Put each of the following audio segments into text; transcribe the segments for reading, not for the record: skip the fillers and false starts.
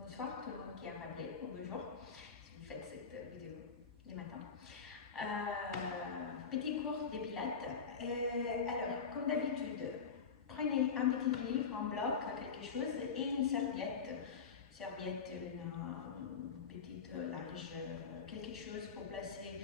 Bonsoir tout le monde qui a rappelé, ou bonjour, si vous faites cette vidéo les matins. Petit cours des pilates. Alors, comme d'habitude, prenez un petit livre, un bloc, quelque chose, et une serviette. Une petite linge, quelque chose pour placer,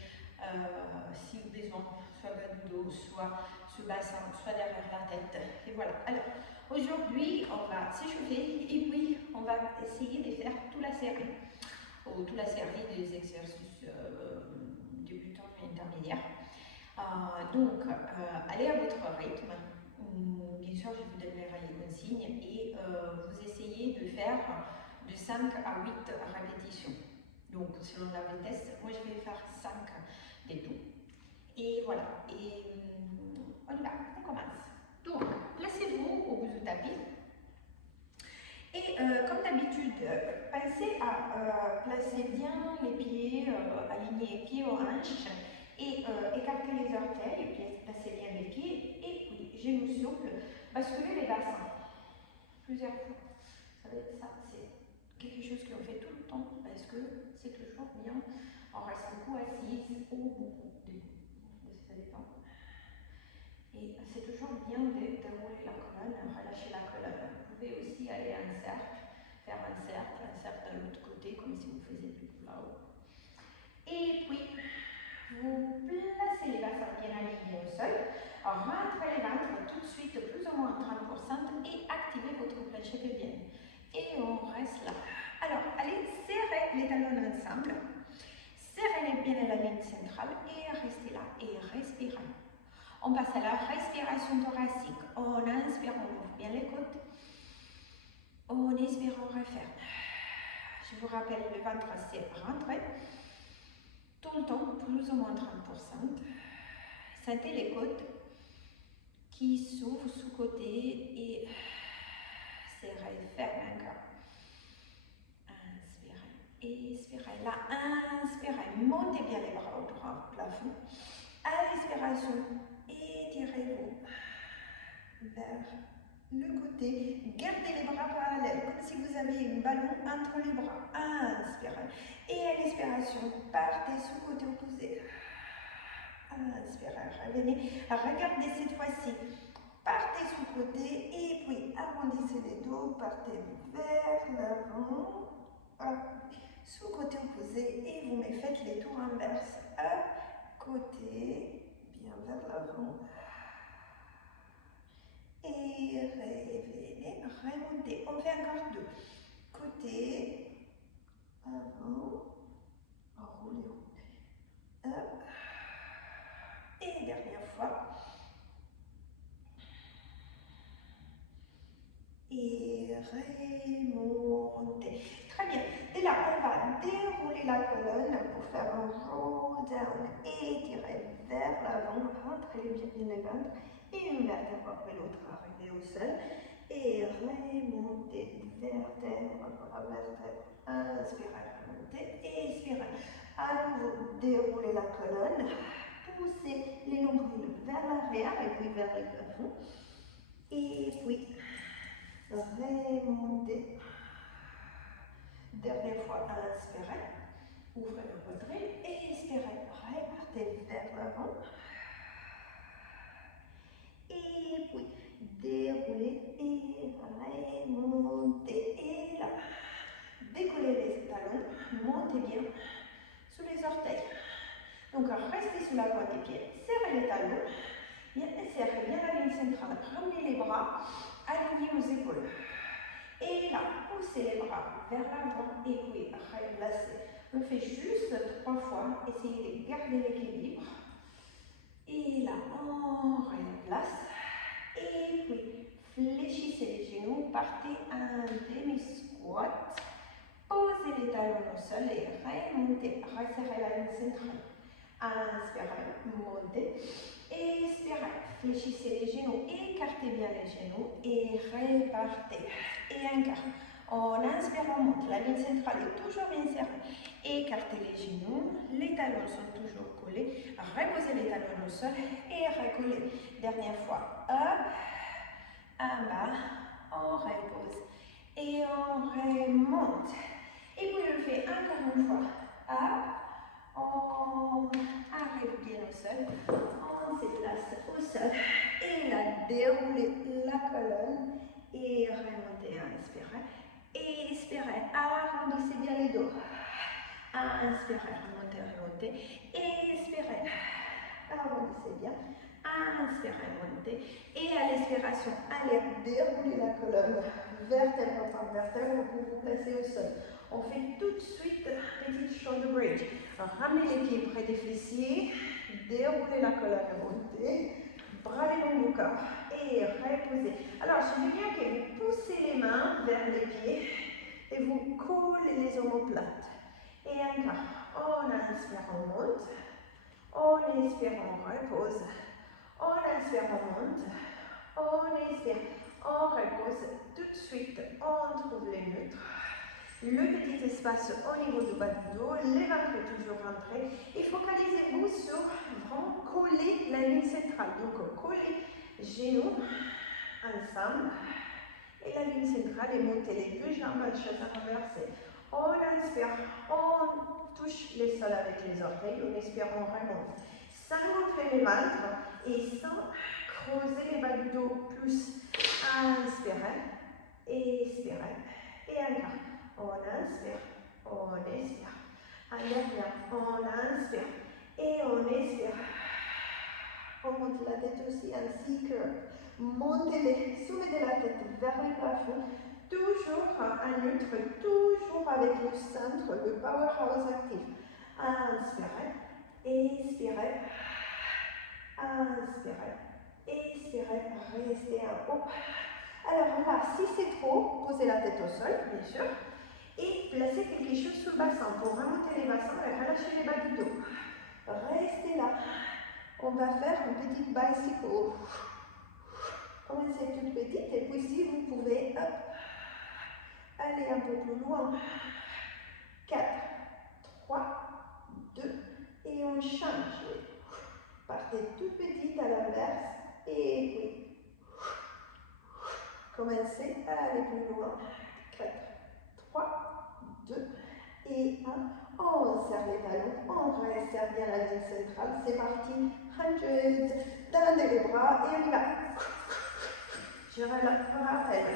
si vous avez besoin, soit bas du dos, soit sous le bassin, soit derrière la tête. Et voilà. Alors, aujourd'hui, on va s'échauffer et puis on va essayer de faire toute la série, ou toute la série des exercices débutants et intermédiaires. Allez à votre rythme. Bien sûr, je vous donnerai les consignes et vous essayez de faire de 5 à 8 répétitions. Donc, selon la vitesse, moi je vais faire 5 des tout. Et voilà. Et on y va, on commence. Donc, placez-vous au bout du tapis. Et comme d'habitude, pensez à placer bien les pieds, aligner pieds aux hanches et écarter les orteils, et puis placer bien les pieds et oui, genoux souples, basculer les bassins plusieurs fois. Ça c'est quelque chose qu'on fait tout le temps parce que c'est toujours bien. On reste beaucoup assise ou beaucoup debout. Ça dépend. Et c'est toujours bien de dérouler la colonne, relâcher la colonne. Vous pouvez aussi aller en cercle, faire un cercle de l'autre côté, comme si vous faisiez plutôt là-haut. Et puis, vous placez les bassins bien alignés au sol, rentrez les ventres tout de suite plus ou moins 30% et activez votre plancher pelvien. Et on reste là. Alors, allez serrer les talons ensemble, serrez bien la ligne centrale et restez là et respirez. On passe à la respiration thoracique. En inspirant, on ouvre bien les côtes. En expirant, on referme. Je vous rappelle, le ventre, c'est rentré. Tout le temps, plus ou moins 30%. Sentez les côtes qui s'ouvrent sous côté et serrez, fermez encore. Inspirez, expirez. Là, inspirez, montez bien les bras au plafond. À l'expiration, étirez-vous vers le côté. Gardez les bras parallèles, comme si vous aviez un ballon entre les bras. Inspirez. Et à l'expiration, partez sous le côté opposé. Inspirez, revenez. Regardez cette fois-ci. Partez sous le côté et puis arrondissez les dos. Partez vers l'avant. Sous le côté opposé et vous me faites les tours inverses. Côté, bien vers l'avant. Et revenez, remontez. On fait encore deux. Côté, avant, roulez. Et dernière fois. Et remontez. Très bien. Et là, on va dérouler la colonne pour faire un roll down. Étirez vers l'avant, rentrez bien les ventres. Et une vertèbre après l'autre, arrivez au sol. Et remontez, vertèbre après vertèbre. Inspirez, remontez, expirez. À nouveau, déroulez la colonne. Poussez les nombrils vers l'arrière et puis vers le plafond. Et puis, remontez. Dernière fois, inspirez. Ouvrez le poitrine et expirez. Repartez vers l'avant. Et puis, déroulez et remontez. Et là, décollez les talons, montez bien sous les orteils. Donc, restez sous la pointe des pieds, serrez les talons, serrez bien la ligne centrale, ramenez les bras, alignés aux épaules. Et là, poussez les bras vers l'avant et puis replacez. On fait juste 3 fois, essayez de garder l'équilibre. Et là, on replace. Et puis, fléchissez les genoux, partez un demi-squat. Posez les talons au sol et remontez. Resserrez la ligne centrale. Inspirez, montez. Expirez, fléchissez les genoux, écartez bien les genoux et repartez. Et encore. En inspirant, on monte. La ligne centrale est toujours bien serrée. Écartez les genoux, les talons sont toujours collés. Reposez les talons au sol et recollez. Dernière fois. Up, en bas, on repose. Et on remonte. remonte. Et puis on le fait encore une fois. Up, on arrive bien au sol, on se place au sol. Et là, déroulez la colonne et remontez, inspirez. Expirez, arrondissez bien les dos. Inspirez, remontez, remontez. Expirez, arrondissez bien. Inspirez, remontez. Et à l'expiration, allez dérouler la colonne, vertèbre par vertèbre pour vous placer au sol. On fait tout de suite petite shoulder bridge. Ramenez les pieds près des fessiers, déroulez la colonne, montez, bras les longs du corps et reposez. Alors, je veux bien que vous poussez les mains vers les pieds et vous collez les omoplates. Et encore, on inspire, on monte, on expire, on repose. On inspire, on monte, on expire, on repose. Tout de suite, on trouve les neutres. Le petit espace au niveau du bas du dos, les ventres toujours rentrés. Et focalisez-vous sur vraiment coller la ligne centrale. Donc, collez genoux ensemble. Et la ligne centrale et montez les deux jambes en chaise renversée. On inspire, on touche le sol avec les orteils. On expire, on remonte. Sans gonfler les ventres et sans creuser les bas du dos plus. Inspirez, expirez et encore. On inspire, on expire. En dernier, on inspire et on expire. On monte la tête aussi en C-curve. Montez-les, soumettez la tête vers le plafond. Toujours en neutre, toujours avec le centre, le powerhouse actif. Inspirez. Expirez, inspirez, expirez, restez en haut. Alors là, si c'est trop, posez la tête au sol, bien sûr, et placez quelque chose sur le bassin pour remonter les bassins et relâcher les bas du dos. Restez là. On va faire une petite bicycle. Commencez toute petite et puis si vous pouvez, hop, aller un peu plus loin. 4, 3, 2, et on change. Partez toute petite à l'inverse et puis commencez à aller plus loin. 4, 3, 2 et 1. On serre les talons, on resserre bien la ligne centrale. C'est parti. 100. Tendez les bras et on y va. Je rappelle.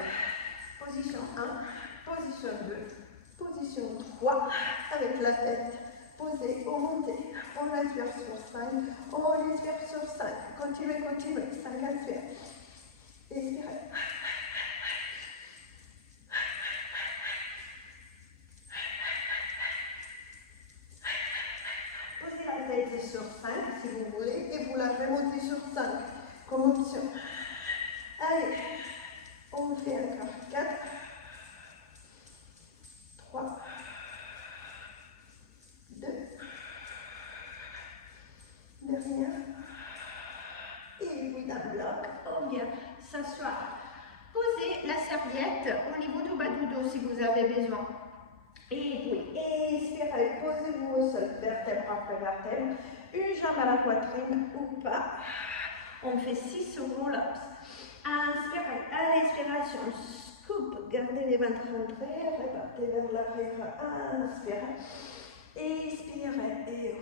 Position 1, position 2, position 3 avec la tête. Posez, on monte, on inspire sur 5, on inspire sur 5. Continuez, continuez, 5 inspire. Expirez. Posez la tête sur 5 si vous voulez et vous la remontez sur 5 comme option. Allez, on fait encore 4, 3, 2, dernière. Et puis d'un bloc, on vient s'asseoir. Posez la serviette au niveau du bas du dos si vous avez besoin. Et puis, expirez, posez-vous au sol, vertèbre après vertèbre. Une jambe à la poitrine ou pas. On fait 6 roll-ups. Inspirez, à l'expiration, scoop, gardez les ventres rentrés, repartez vers l'arrière, inspirez, expirez et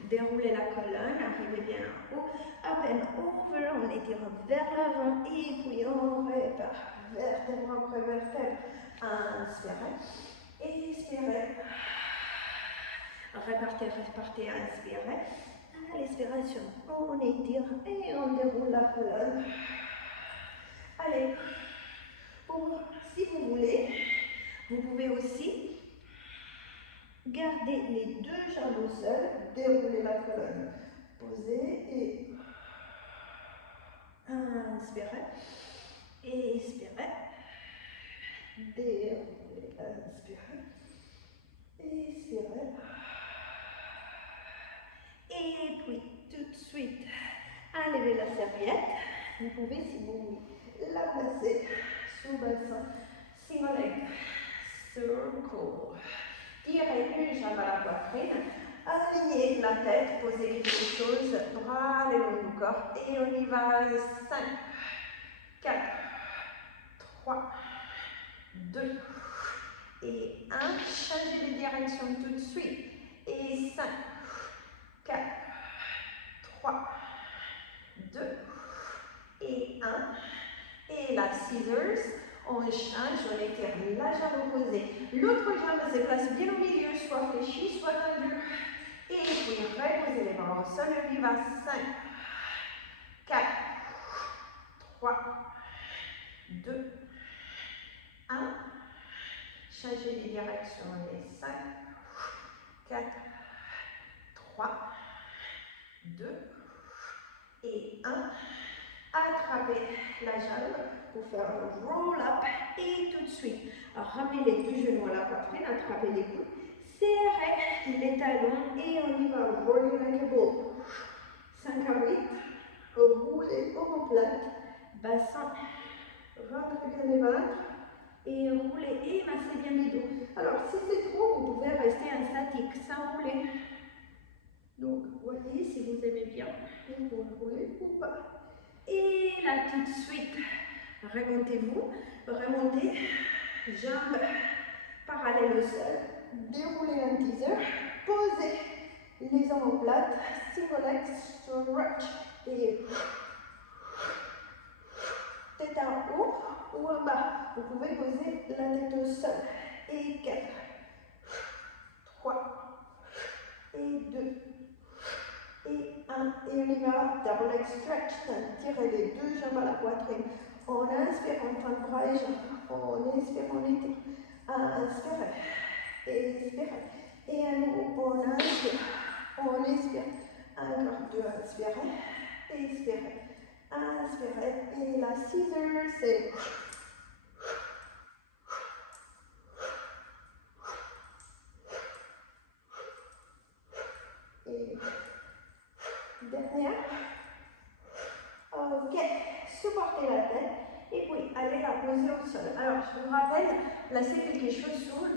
déroulez la colonne, arrivez bien en haut, up and over, on étire vers l'avant et puis on repart, vertèbre après vertèbre, inspirez, expirez, repartez, repartez, inspirez. À l'expiration, on étire et on déroule la colonne. Allez, si vous voulez, vous pouvez aussi garder les deux jambes au sol, dérouler la colonne. Posez et inspirez, expirez, déroulez, inspirez, expirez. Et puis, tout de suite, enlevez la serviette. Vous pouvez, si vous voulez, la placer sous le bassin. Single leg, circle. Tirez une jambe à la poitrine. Alignez la tête, posez quelque chose, bras le long du corps. Et on y va. 5, 4, 3, 2, 1, changez de direction tout de suite. Et 5, 4, 3, 2, et 1. Et la scissors, on change, on étire la jambe opposée. L'autre jambe se place bien au milieu, soit fléchie, soit tendue. Et puis reposez les bras au sol, on y va. 5, 4, 3, 2, 1. Changez les directions. Et 5, 4, 3, 2, et 1. Attrapez la jambe pour faire un roll-up et tout de suite, ramenez les deux genoux à la poitrine, attrapez les coudes, serrez les talons et on y va, rolling like a ball. 5 à 8, roulez omoplate, bassin, rentrez bien les ventres et roulez et massez bien les dos. Alors si c'est trop, vous pouvez rester en statique sans rouler. Donc voyez si vous aimez bien, vous roulez ou pas. Et là tout de suite, remontez-vous, remontez, jambes parallèles au sol, déroulez un teaser, posez les omoplates, single leg stretch et tête en haut ou en bas. Vous pouvez poser la tête au sol. Et 4, 3, et 2, et 1, et on y va, double leg stretch, tirez les deux jambes à la poitrine, on inspire, on tend bras et jambes, on inspire, on étire, inspire, expire, et à nouveau, on inspire, encore 2, inspire, expire, et la scissor, c'est et dernière. Ok, supportez la tête et puis allez la poser au sol. Alors je vous rappelle, placez quelque chose sur le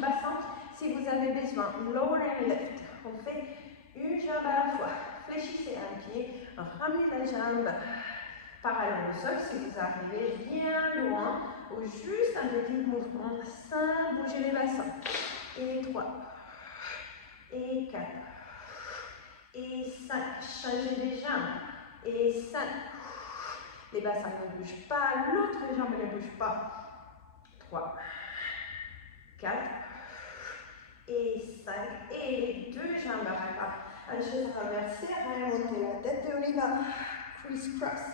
bassin si vous avez besoin. Lower and lift. On fait une jambe à la fois. Fléchissez un pied, ramenez la jambe parallèle au sol si vous arrivez bien loin ou juste un petit mouvement sans bouger les bassins. Et 3, et 4, et 5, changez les jambes, et 5, les bassins ne bougent pas, l'autre jambe ne bouge pas, 3, 4, et 5, et les deux jambes à l'échelle traversée, remontez la tête et on y va, criss-cross,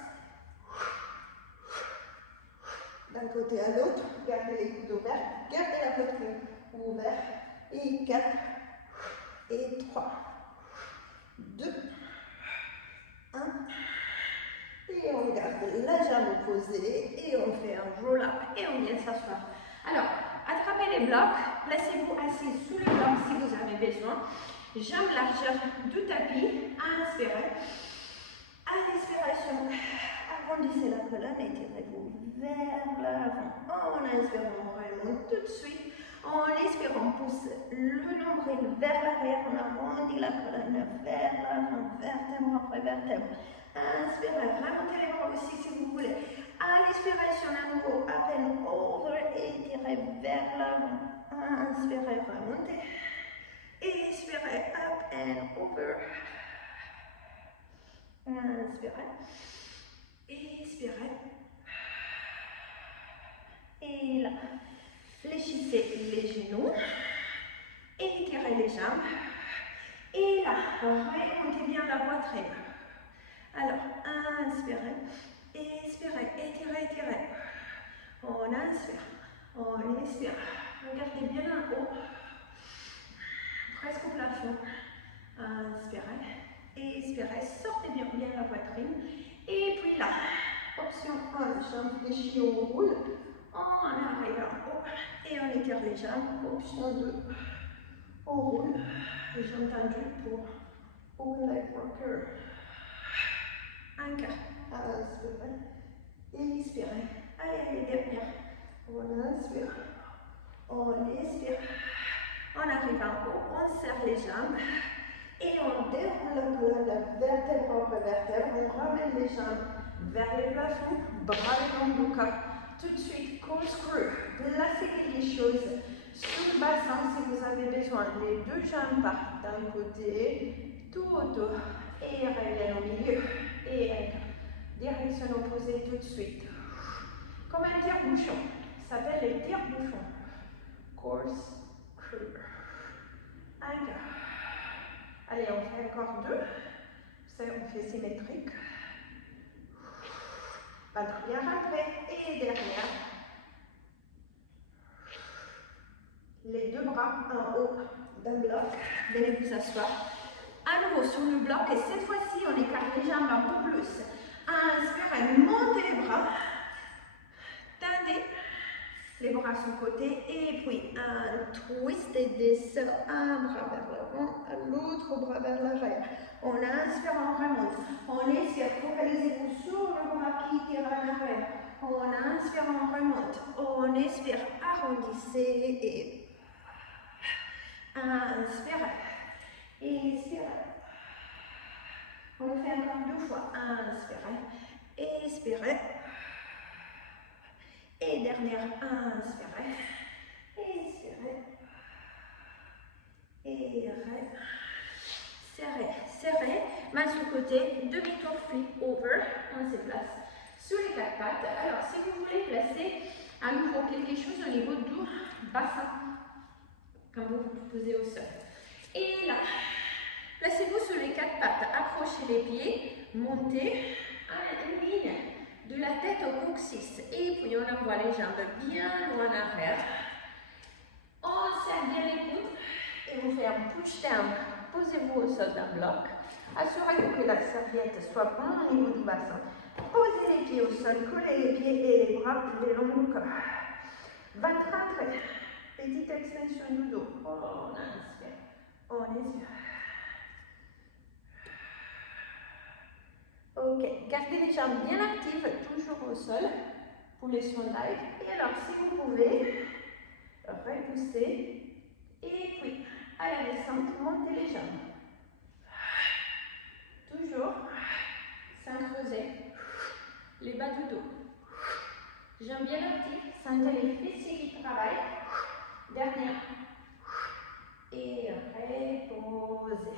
d'un côté à l'autre, gardez les coudes ouverts, gardez la poitrine ouverte, et 4, et 3, 2, 1, et on garde la jambe opposée et on fait un roll-up et on vient s'asseoir. Alors, attrapez les blocs, placez-vous assis sous le bloc si vous avez besoin. Jambes largeur du tapis, inspirez. À l'expiration, arrondissez la colonne et tirez-vous vers l'avant. En inspirant, on remonte tout de suite. En expirant, on pousse le nombril vers l'arrière, on arrondit la colonne vers l'avant, vertèbre après vertèbre. Inspirez, remontez les bras aussi si vous voulez. À l'expiration, à nouveau, à peine over et tirez vers l'avant. Inspirez, remontez. Expirez, up and over. Inspirez. Expirez. Et là. Fléchissez les genoux, étirez les jambes, et là, remontez bien la poitrine. Alors, inspirez, expirez, étirez, étirez. On inspire, on expire. Regardez bien en haut, presque au plafond. Inspirez, expirez, sortez bien, bien la poitrine. Et puis là, option 1, jambe fléchie, on roule. On arrive en haut et on étire les jambes. Option 2, on roule. Les jambes tendues pour leg rocker. Encore. Inspirez. Expirez. Allez, dernière. On inspire. On expire. On arrive en haut. On serre les jambes. Et on déroule la colonne vertèbre après vertèbre. On ramène les jambes vers les plafonds. Bras le long du corps. Tout de suite, corkscrew, placez quelque chose Sur le bassin, si vous avez besoin, les deux jambes partent d'un côté, tout autour, et reviennent au milieu, et direction opposée tout de suite. Comme un tire-bouchon, ça s'appelle les tire-bouchons. Course, crew. Un quart. Allez, on fait encore deux. Ça, on fait symétrique. Ventre bien rentré. Et derrière. Les deux bras en haut d'un bloc. Venez vous asseoir. À nouveau sur le bloc. Et cette fois-ci, on écarte les jambes un peu plus. Inspirez, montez les bras. Tendez les bras sur le côté. Et puis, un twist et descend. Un bras vers l'avant, l'autre bras vers l'arrière. On inspire, on remonte. On expire, focalisez-vous sur le bras qui tire en arrière. On inspire, on remonte. On expire, arrondissez et inspirez. Expirez. On le fait encore deux fois. Inspirez. Expirez. Et dernière, inspirez. Expirez. Et serrez, serrez. Main sur le côté, demi-tour flip over. On se place sous les quatre pattes. Alors, si vous voulez placer à nouveau quelque chose au niveau du bassin, quand vous vous posez au sol. Et là, placez-vous sur les quatre pattes. Accrochez les pieds, montez à une ligne de la tête au coccyx. Et puis, on envoie les jambes bien loin en arrière. On serre bien les coudes. Et vous faites un push down. Posez-vous au sol d'un bloc. Assurez-vous que la serviette soit bien au niveau du bassin. Posez les pieds au sol, collez les pieds et les bras le long du corps. Ventre rentré. Petite extension du dos. On inspire. On expire. Ok. Gardez les jambes bien actives, toujours au sol pour les soins live. Et alors, si vous pouvez, repousser. Et puis, à la descente, montez les jambes. Toujours, sans creuser, les bas du dos. Jambes bien actives, sentez les fessiers qui travaillent. Dernière. Et reposez.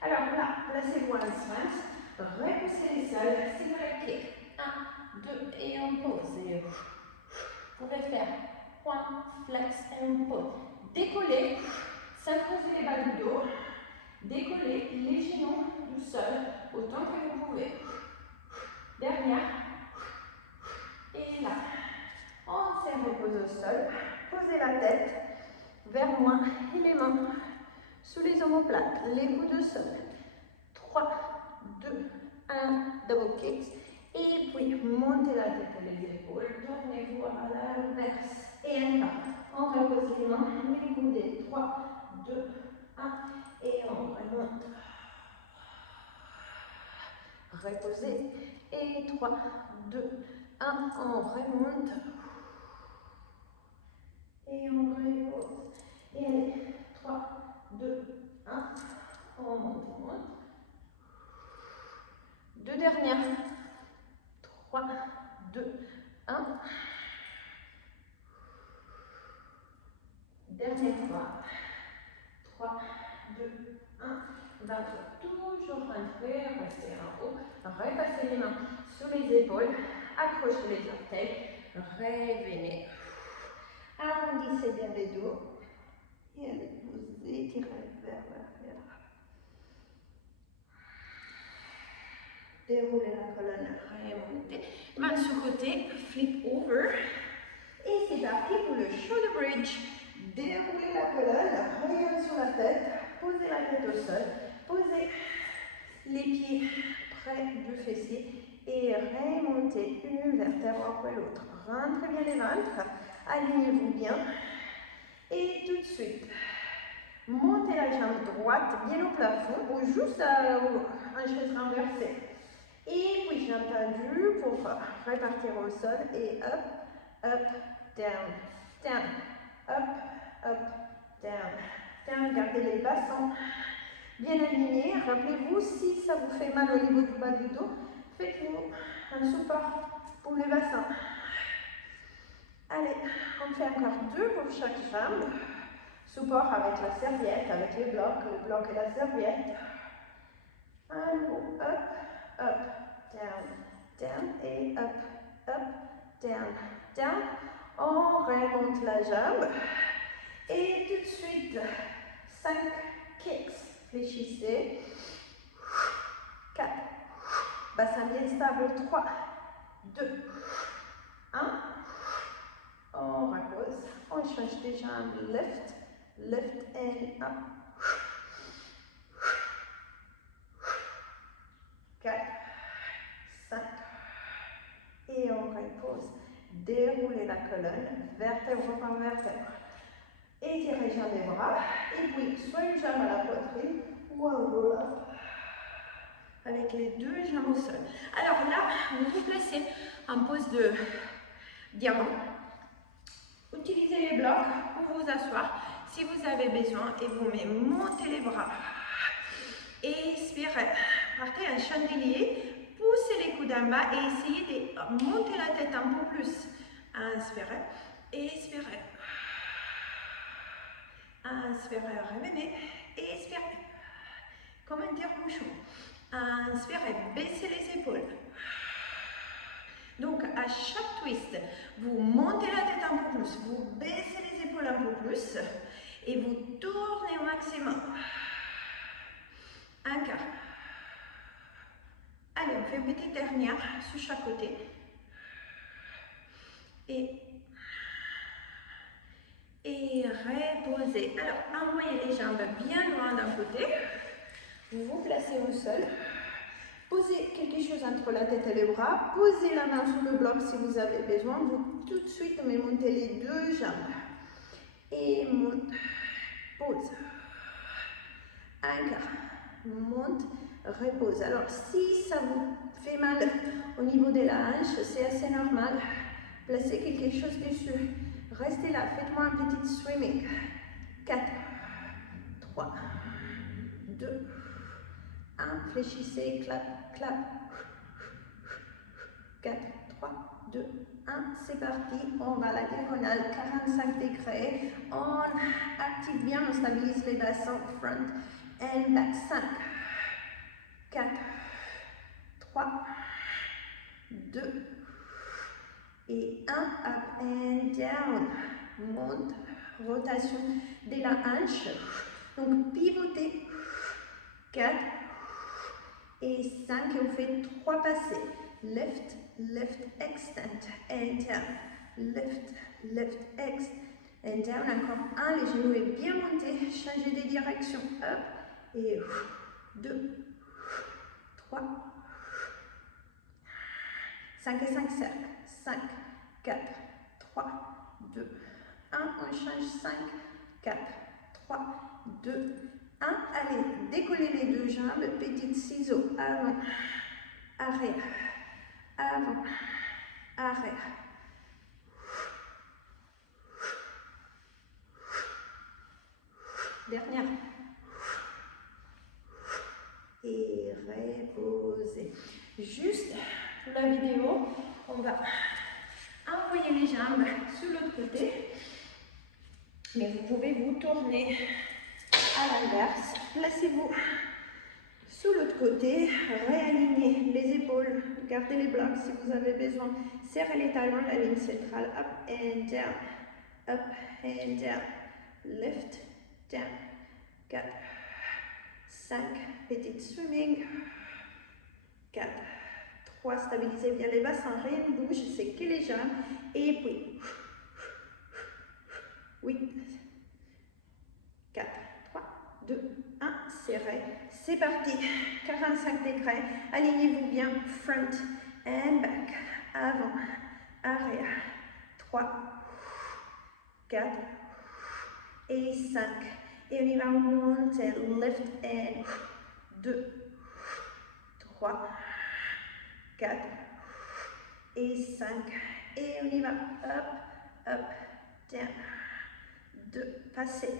Alors là, placez-vous en sphinx. Repoussez les sols, single kick. 1, 2, et on pose. Et vous pouvez faire point, flex et on pose. Décollez, sans creuser les bas du dos. Décollez les genoux du sol autant que vous pouvez. Dernière. Et là. On se repose au sol. Posez la tête vers moi et les mains sous les omoplates. Les coudes au sol. 3, 2, 1. Double kicks. Et puis montez la tête et les épaules. Tournez-vous à l'inverse. Et encore. On repose les mains, les coudes. 3, 2, 1. Et on remonte. Reposez. Et 3, 2, 1. On remonte. Et on repose. Et allez. 3, 2, 1. On monte, on monte. Deux dernières. 3, 2, 1. Dernière fois. 3, 2, 1. Ventre toujours rentré, restez en haut. Repassez les mains sur les épaules. Accrochez les orteils. Revenez. Arrondissez bien les dos. Et allez vous étirer vers l'arrière. Déroulez la colonne, remontez. Main sur le côté, flip over. Et c'est parti pour le shoulder bridge. Déroulez la colonne, regardez sur la tête. Posez la tête au sol. Posez les pieds près du fessier. Et remontez une vertèbre après l'autre. Rentrez bien les ventres. Alignez-vous bien. Et tout de suite, montez la jambe droite bien au plafond ou juste en chaise renversée. Et puis jambe tendue pour repartir au sol. Et up, up, down, down, up, up, down, down. Gardez les bassins bien alignés. Rappelez-vous, si ça vous fait mal au niveau du bas du dos, faites-vous un support pour les bassins. Allez, on fait encore 2 pour chaque jambe. Support avec la serviette, avec les blocs, le bloc et la serviette. Un coup, up, down, down et up, down, down. On remonte la jambe. Et tout de suite, 5 kicks. Fléchissez. 4. Bassin bien stable. 3, 2, 1. On repose. On change de jambe. Lift, lift and up. 4, 5. Et on repose. Déroulez la colonne, vertèbre par vertèbre. Étirez jambe et bras. Et puis, soit une jambe à la poitrine ou un roll-up. Avec les 2 jambes au sol. Alors là, vous vous placez en pose de diamant. Utilisez les blocs pour vous asseoir si vous avez besoin et vous montez les bras. Expirez. Partez un chandelier. Poussez les coudes en bas et essayez de monter la tête un peu plus. Inspirez. Expirez. Inspirez. Revenez. Expirez. Comme un tire-bouchon. Inspirez. Baissez les épaules. Donc, à chaque twist, vous montez la tête un peu plus, vous baissez les épaules un peu plus et vous tournez au maximum. Un quart. Allez, on fait une petite dernière sur chaque côté. Et reposez. Alors, envoyez les jambes bien loin d'un côté. Vous vous placez au sol. Posez quelque chose entre la tête et les bras. Posez la main sur le bloc si vous avez besoin. Vous tout de suite montez les 2 jambes. Et monte. Pose. Un quart. Monte. Repose. Alors, si ça vous fait mal au niveau de la hanche, c'est assez normal. Placez quelque chose dessus. Restez là. Faites-moi un petit swimming. 4, 3, 2, 1. Fléchissez. Clap, clap. 4, 3, 2, 1. C'est parti. On va à la diagonale. 45 degrés. On active bien. On stabilise les bassins. Front and back. 5. 4, 3, 2, et 1, up and down, monte, rotation de la hanche, donc pivotez, 4, et 5, et on fait 3 passés, left, left, extend, and down, left, left, extend, and down, encore 1, les genoux est bien montés, changez de direction, up, et 2, 3, 5 et 5 cercles, 5, 4, 3, 2, 1, on change 5, 4, 3, 2, 1, allez, décollez les 2 jambes, petite ciseaux, avant, arrière, avant, arrière. Dernière. Et reposez. Juste pour la vidéo, on va envoyer les jambes sur l'autre côté. Mais vous pouvez vous tourner à l'inverse. Placez-vous sur l'autre côté. Réalignez les épaules. Gardez les blocs si vous avez besoin. Serrez les talons, la ligne centrale. Up and down. Up and down. Lift, down. 4, 5, petite swimming. 4, 3, stabilisez bien les bassins, rien ne bouge, c'est que les jambes. Et puis, 8, 4, 3, 2, 1, serrez. C'est parti, 45 degrés. Alignez-vous bien, front and back, avant, arrière. 3, 4 et 5. Et on y va monter, lift and 2, 3, 4 et 5. Et on y va, up, up, down. 2, passez.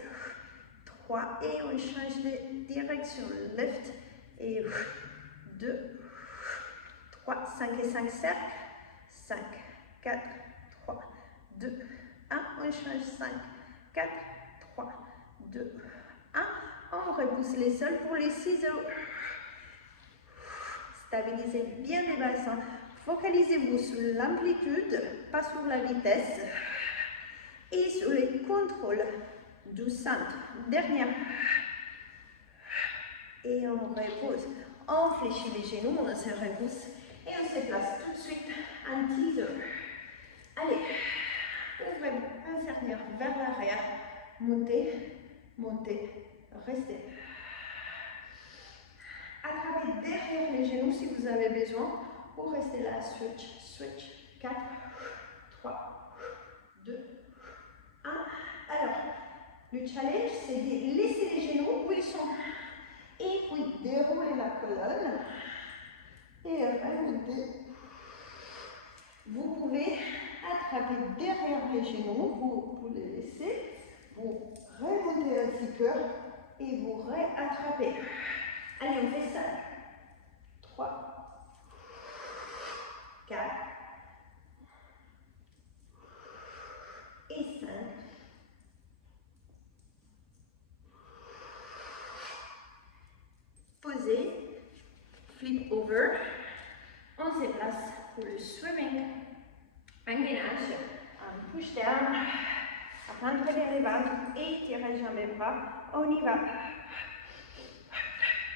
3 et on change de direction, lift et 2, 3, 5 et 5 cercles. 5, 4, 3, 2, 1. On change 5, 4, 3, 2, 1. On repousse les sols pour les ciseaux. Stabilisez bien les bassins. Focalisez-vous sur l'amplitude, pas sur la vitesse. Et sur le contrôle du centre. Dernière. Et on repose. On fléchit les genoux, on se repousse. Et on se place tout de suite en teaser. Allez, ouvrez-vous, inférieur vers l'arrière. Montez, montez, restez. Attrapez derrière les genoux si vous avez besoin. Ou restez là, switch, switch. 4, 3, 2, 1. Alors, le challenge, c'est de laisser les genoux où ils sont. Et puis, dérouler la colonne. Et remonter. Vous pouvez attraper derrière les genoux, vous les laissez. Vous remontez un petit peu et vous réattrapez. Allez, on fait ça. 3, 4 et 5. Posez, flip over. On se place pour le swimming. Un gainage, un push down. Rentrez les ventre et tirez jamais les bras. On y va.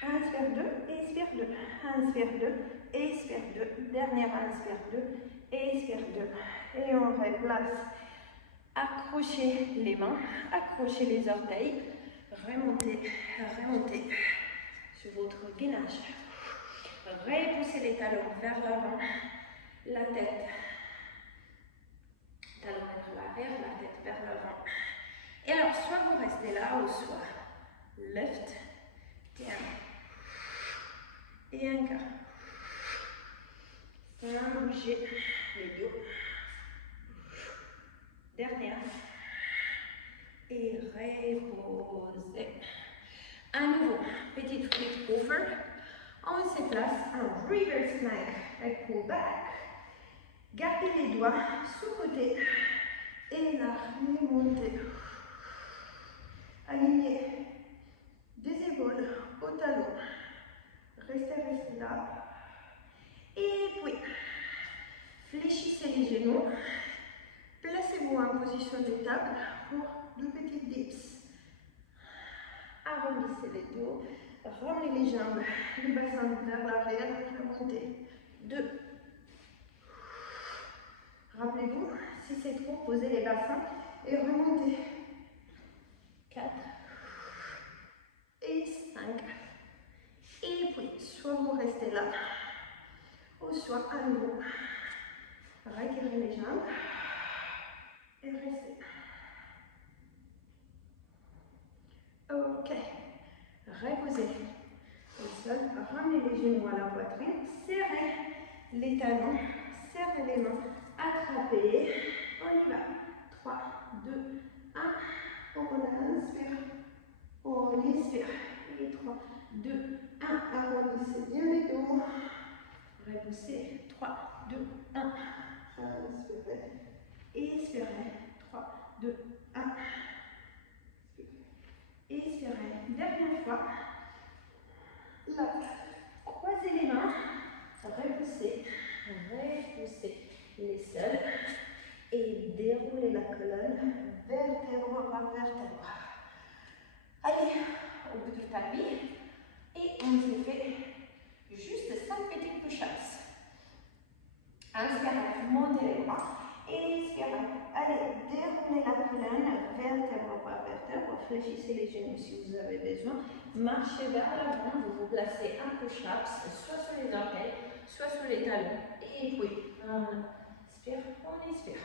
Inspire 2, expire 2. Inspire 2, expire 2. Dernière inspire 2, expire 2. Et on replace. Accrochez les mains, accrochez les orteils. Remontez, remontez sur votre gainage. Repoussez les talons vers l'avant, la tête. Talons vers l'arrière, la tête vers l'avant. Et alors, soit vous restez là, ou soit left, down. Et un quart. Sans bouger le dos. Dernière. Et reposez. À nouveau, petite flip over. On se place en reverse plank avec pull back. Gardez les doigts sous côté. Et là, remontez. Alignez des épaules au talon. Restez là. Et puis, fléchissez les genoux. Placez-vous en position de table pour deux petites dips. Arrondissez les dos. Ramenez les jambes, le bassin vers l'arrière. Remontez. 2. Rappelez-vous, si c'est trop, posez les bassins et remontez. 4 et 5. Et puis, soit vous restez là, ou soit à nouveau. Retirez les jambes et restez. Ok. Reposez au sol, ramenez les genoux à la poitrine, serrez les talons, serrez les mains, attrapez. On y va. 3, 2, 1. On inspire. On expire. Et 3, 2, 1. Arrondissez bien les dos. Repoussez. 3, 2, 1. Inspirez. Expirez. 3, 2, 1. Expirez. Dernière fois. Là. Croisez les mains. Repoussez. Repoussez les sols. Et déroulez la colonne. Vertèbre par vertèbre. Allez, au bout du tapis. Et on se fait juste 5 petits push-ups. Inspirez, montez les bras. Expirez. Allez, déroulez la colonne, vertèbre par vertèbre. Fléchissez les genoux si vous avez besoin. Marchez vers l'avant. Vous vous placez un push-ups, soit sur les orteils, soit sur les talons. Et puis, on inspire, on expire.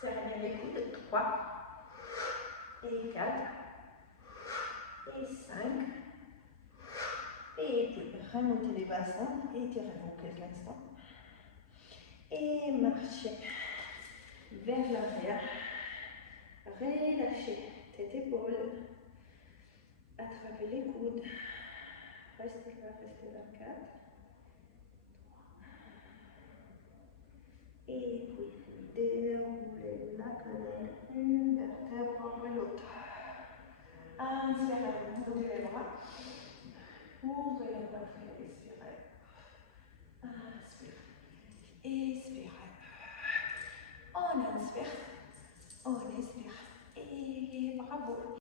Serrez les coudes. 3 et 4 et 5. Et puis, remontez les bassins, étirez-vous quelques instants. Et marchez vers l'arrière. Relâchez tête épaule. Attrapez les coudes. Restez là, 4. 3. Et puis, déroulez la quenelle, une vertèbre après l'autre. Inspirez, ouvrez les bras. Ouvrez les bras, expirez. Inspirez. Expirez. On inspire. On expire. Et bravo.